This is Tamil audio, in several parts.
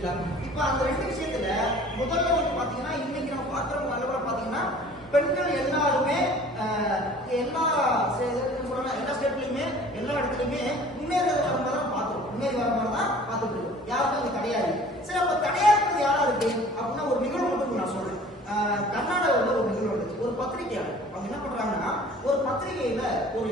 சரிங்களா? இப்ப அந்த ரெண்டு விஷயத்துல முதல்ல வந்து பாத்தீங்கன்னா இன்னைக்கு நம்ம பாக்குறவங்க நல்லவரை பாத்தீங்கன்னா பெண்கள் எல்லாருமே எல்லா ஸ்டேட்லயுமே எல்லா இடத்துலயுமே முன்னேறி வர மாதிரி தான் பாத்துருக்கோம், முன்னேறி வர மாதிரி தான் பாத்துட்டு இருக்கோம். யாருக்கும் அது கிடையாது. சரி, அப்ப தடையா இருக்கிறது யாரா இருக்கு அப்படின்னா ஒரு நிகழ்வு மட்டும் நான் சொல்றேன். கர்நாடகாவில் ஒரு நிகழ்வு இருந்துச்சு. ஒரு பத்திரிகையாளர் அவங்க என்ன பண்றாங்கன்னா ஒரு பத்திரிகையில ஒரு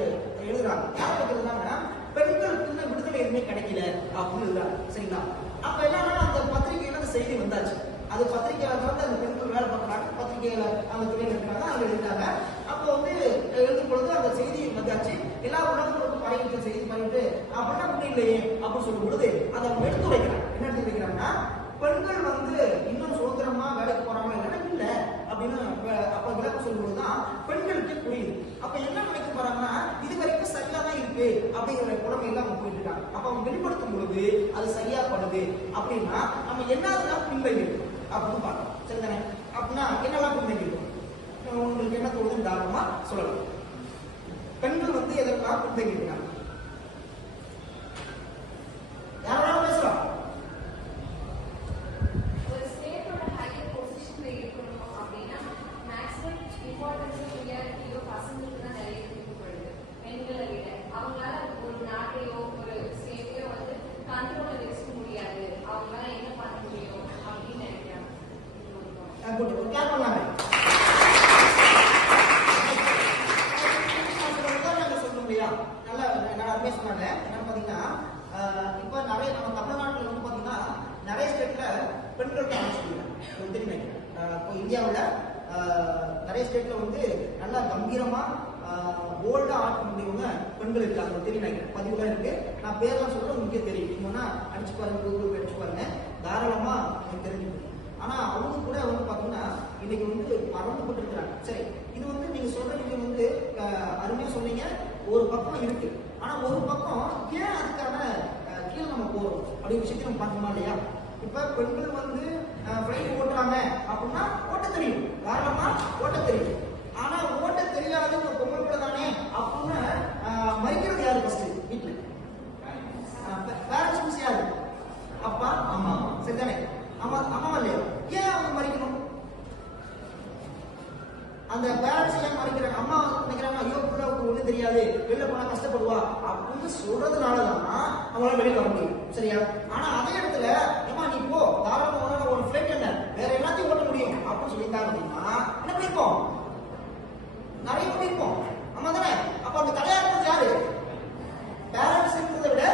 எழுதுறாங்க. யார் எழுதுறாங்கன்னா பெண்களுக்கு விடுதலை எதுவுமே கிடைக்கல அப்படின்னு எழுதுறாங்க. சரிங்களா? அப்ப என்னன்னா அந்த பத்திரிகையில அந்த செய்தி வந்தாச்சு. அது பத்திரிகையாளர் வந்து அந்த பெண்கள் வேலை பார்க்கறாங்க, பத்திரிகையில அந்த துறையில் இருக்கிறாங்க, அவங்க எழுதிட்டாங்க. அப்போ வந்து எழுதும் பொழுது அந்த செய்தி வந்தாச்சு. எல்லா உலகங்களுக்கும் பரவிட்டு செய்தி பரவிட்டு அப்படின்னா முடியலையே அப்படின்னு சொல்லும் பொழுது அதை அவங்க எடுத்து வைக்கிறாங்க. என்ன எடுத்து வைக்கிறாங்கன்னா பெண்கள் வந்து இன்னும் சுதந்திரமா வேலைக்கு போறாங்க இல்ல அப்படின்னு அப்ப விளக்கம் சொல்லும்போதுதான் பெண்களுக்கு புரியுது. அப்ப என்ன நினைக்க போறாங்கன்னா இது வரைக்கும் சரியா தான் இருக்கு அப்படிங்கிற குழந்தைகள் அவங்க போயிட்டு இருக்காங்க. அப்ப அவங்க வெளிப்படுத்தும் பொழுது அது சரியா படுது அப்படின்னா நம்ம என்னதான் பின்தங்கி இருக்கும் அப்படின்னு பார்க்கணும். சரிதானே? அப்படின்னா என்னெல்லாம் பின்தங்கி இருக்கும் உங்களுக்கு என்ன தோணுது தாராளமா சொல்லலாம். பெண்கள் வந்து எதற்காக பின்தங்கி இருக்காங்க? யாராலும் பேசலாம். இப்ப நிறைய நம்ம தமிழ்நாட்டில் வந்து பாத்தீங்கன்னா நிறைய ஸ்டேட்ல பெண்களுக்கு தெரியுமே. இப்போ இந்தியாவில் நிறைய ஸ்டேட்ல வந்து நல்லா கம்பீரமா போல்டா ஆட்டக்கூடியவங்க பெண்கள் இருக்காங்க. தெரியும், பதிவுலாம் இருக்கு. நான் பேர்லாம் சொல்ல உங்களுக்கு தெரியும். இன்னொன்னா அடிச்சு பாருங்க, கூகுள் அடிச்சு பாருங்க, தாராளமா எனக்கு தெரிஞ்சுக்கணும். ஆனா அவங்க கூட வந்து பாத்தீங்கன்னா இன்னைக்கு வந்து பறந்துபட்டு இருக்கிறாங்க. சரி, இது வந்து நீங்க சொல்ற நீங்க வந்து அருமையா சொன்னீங்க. ஒரு பக்கம் இருக்கு. ஆனா ஒரு பக்கம் ஏன் அதுக்கான கீழே நம்ம போறோம் அப்படி விஷயத்தை நம்ம பார்க்கணுமா இல்லையா? இப்ப பெண்கள் வந்து பிளைட் ஓட்டுறாங்க அப்படின்னா ஓட்ட தெரியும், தாராளமா ஓட்ட தெரியும். ஆனா ஓட்ட தெரியாத ஒரு பொம்பளை கூட தானே அப்படின்னு மறிக்கிறது யாரு ஃபர்ஸ்ட்? வீட்டுல பேரண்ட்ஸ் மிஸ் யாரு? அப்பா அம்மா. சரிதானே? அம்மா அம்மாவா இல்லையா? ஏன் அவங்க மறிக்கணும்? அந்த பேரண்ட்ஸ் ஏன் மறைக்கிறாங்க? அம்மா நினைக்கிறாங்க ஐயோ பிள்ளைக்கு ஒன்றும் தெரியாது, வெளில போனா கஷ்டப்படுவா அப்படின்னு சொல்றதுனாலதான் அவங்களால வெளியில வர முடியும். சரியா? ஆனா அதே இடத்துல ஏமா நீ போ, தாராளமா ஒரு ஃபிளைட் என்ன வேற எல்லாத்தையும் ஓட்ட முடியும் அப்படின்னு சொல்லியிருந்தாங்க அப்படின்னா என்ன பண்ணிருப்போம்? நிறைய பண்ணிருப்போம். ஆமா தானே? அப்ப அந்த தடையா இருக்கிறது யாரு? பேரண்ட்ஸ் இருக்கிறத விட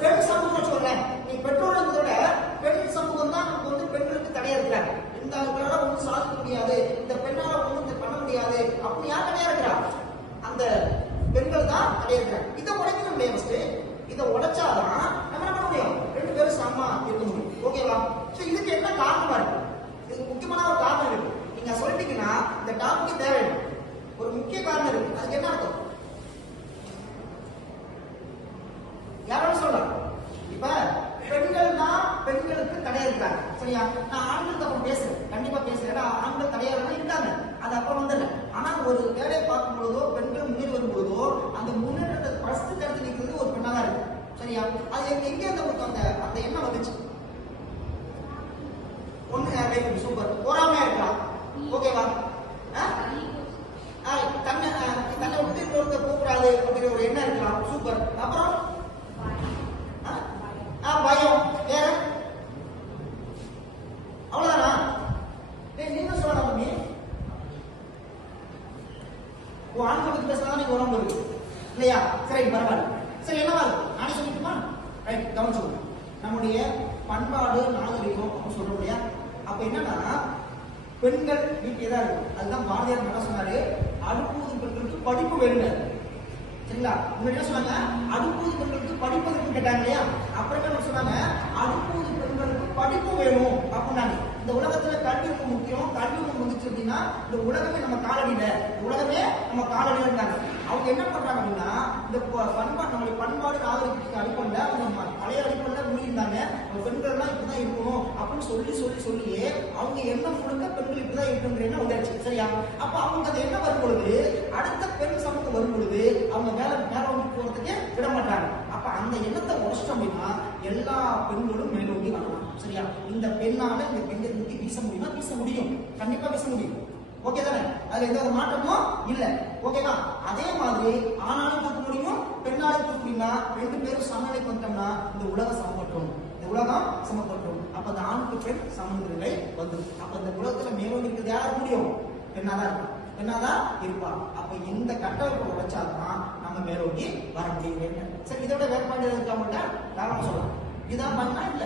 பெண் சமூகம் சொல்றேன். நீ பெற்றோர் இருக்கிறத விட பெண் சமூகம் தான் நமக்கு வந்து பெண்களுக்கு தடையா இருக்கிறாங்க. இந்த ஆளுகளால ஒன்றும் சாதிக்க முடியாது, இந்த பெண்ணால ஒன்றும் பண்ண முடியாது அப்படின்னு யார் தடையா இருக்கிறா? அந்த பெண்கள் தான் தடையா இருக்கிறாங்க. இதை உடைக்கணும் இல்லையா? ஃபர்ஸ்ட் இதை உடைச்சாதான் நம்ம என்ன பண்ண முடியும்? ரெண்டு பேரும் சமமா இருக்க முடியும். ஓகேவா? இதுக்கு என்ன காரணமா இருக்கு? இதுக்கு முக்கியமான ஒரு காரணம் இருக்கு. நீங்க சொல்லிட்டீங்கன்னா இந்த டாபிக் தேவை. ஒரு முக்கிய காரணம் இருக்கு. அதுக்கு என்ன அர்த்தம்? யாரும் சொல்லலாம். இப்ப பெண்கள் தான் பெண்களுக்கு தடையா இருக்காங்க. சரியா? நான் ஆண்களுக்கு அப்புறம் பேசுறேன், கண்டிப்பா பேசுறேன். ஆண்கள் தடையா இருக்காங்க, அது அப்புறம் வந்துடுறேன். ஆனா ஒரு வேலையை பார்க்கும் பொழுதோ பெண்கள் முன்னேறி வரும் பொழுதோ அந்த முன்னேற்றத்தை ஃபர்ஸ்ட் தடுத்து நிற்கிறது ஒரு பெண்ணா தான் இருக்கு. சரியா? அது எங்க அந்த அந்த எண்ணம் வந்துச்சு? ஒண்ணு சூப்பர் பொறாமையா இருக்கலாம். ஓகேவா? தன்னை விட்டு இன்னொருத்த கூப்பிடாது அப்படிங்கிற ஒரு எண்ணம் இருக்கலாம். சூப்பர். அப்புறம் பயம். வேற அவ்வளவுதானா? நீங்க சொல்லலாம். தம்பி ஆண்களுக்கு பேசினா நீங்க உடம்பு இருக்கு இல்லையா? சரி, பரவாயில்ல. சரி, என்னவா இருக்கு? நானே சொல்லிட்டுமா? ரைட், கவனிச்சுக்கோங்க. நம்முடைய பண்பாடு நாகரிகம் அப்படின்னு சொல்றோம் இல்லையா? அப்ப என்னன்னா பெண்கள் வீட்டிலே தான் இருக்கும். அதுதான் பாரதியார் என்ன சொன்னாரு? அடுப்பூது பெண்களுக்கு படிப்பு வேணும். சரிங்களா? முன்னாடி சொன்னாங்க அடுப்பூது பெண்களுக்கு படிப்பதற்கு கேட்டாங்க இல்லையா? அப்புறம் என்ன சொன்னாங்க? அடுப்பூது பெண்களுக்கு படிப்பு வேணும் அப்படின்னாங்க. இந்த உலகத்துல கல்வி ரொம்ப முக்கியம். கல்வி ஒன்று வந்துச்சு அப்படின்னா இந்த உலகமே நம்ம காலடியில, உலகமே நம்ம காலடியில இருந்தாங்க. அவங்க என்ன பண்றாங்க அப்படின்னா இந்த பண்பாடு, நம்மளுடைய பண்பாடு நாகரிகத்துக்கு அடிப்படையில அவங்க பழைய அடிப்படையில முன்னிருந்தாங்க. பெண்கள் எல்லாம் இப்படிதான் இருக்கணும் அப்படின்னு சொல்லியே அவங்க எண்ணம் முழுக்க பெண்கள் இப்படிதான் இருக்குன்ற எண்ணம் வந்துருச்சு. சரியா? அப்ப அவங்க அந்த எண்ணம் வரும் பொழுது அடுத்த பெண் சமூகம் வரும் பொழுது அவங்க மேல போறதுக்கு விட மாட்டாங்க. அப்ப அந்த எண்ணத்தை உடச்சிட்டோம் அப்படின்னா எல்லா பெண்களும் சரியா? இந்த பெண்ணால இந்த பெண்ணை தூக்கி வீச முடியுமா? வீச முடியும், கண்டிப்பா வீச முடியும். ஓகே தானே? அதுல எந்த ஒரு மாற்றமும் இல்ல. ஓகேவா? அதே மாதிரி ஆணாலும் தூக்க முடியும், பெண்ணாலும் தூக்க முடியும்னா ரெண்டு பேரும் சமநிலைக்கு வந்துட்டோம்னா இந்த உலகம் சமப்பற்றும், இந்த உலகம் சமப்பற்றும். அப்ப அந்த ஆணுக்கு பெண் சமநிலை வந்துடும். அப்ப இந்த உலகத்துல மேலோங்கி இருக்கிறது யார் முடியும்? பெண்ணாதான் இருக்கும், பெண்ணாதான் இருப்பா. அப்ப இந்த கட்டமைப்பை உழைச்சாதான் நம்ம மேலோங்கி வர முடியும். சரி, இதோட வேறுபாடு இருக்கா? தாராளமா சொல்லலாம். இதான் பண்ணா இல்ல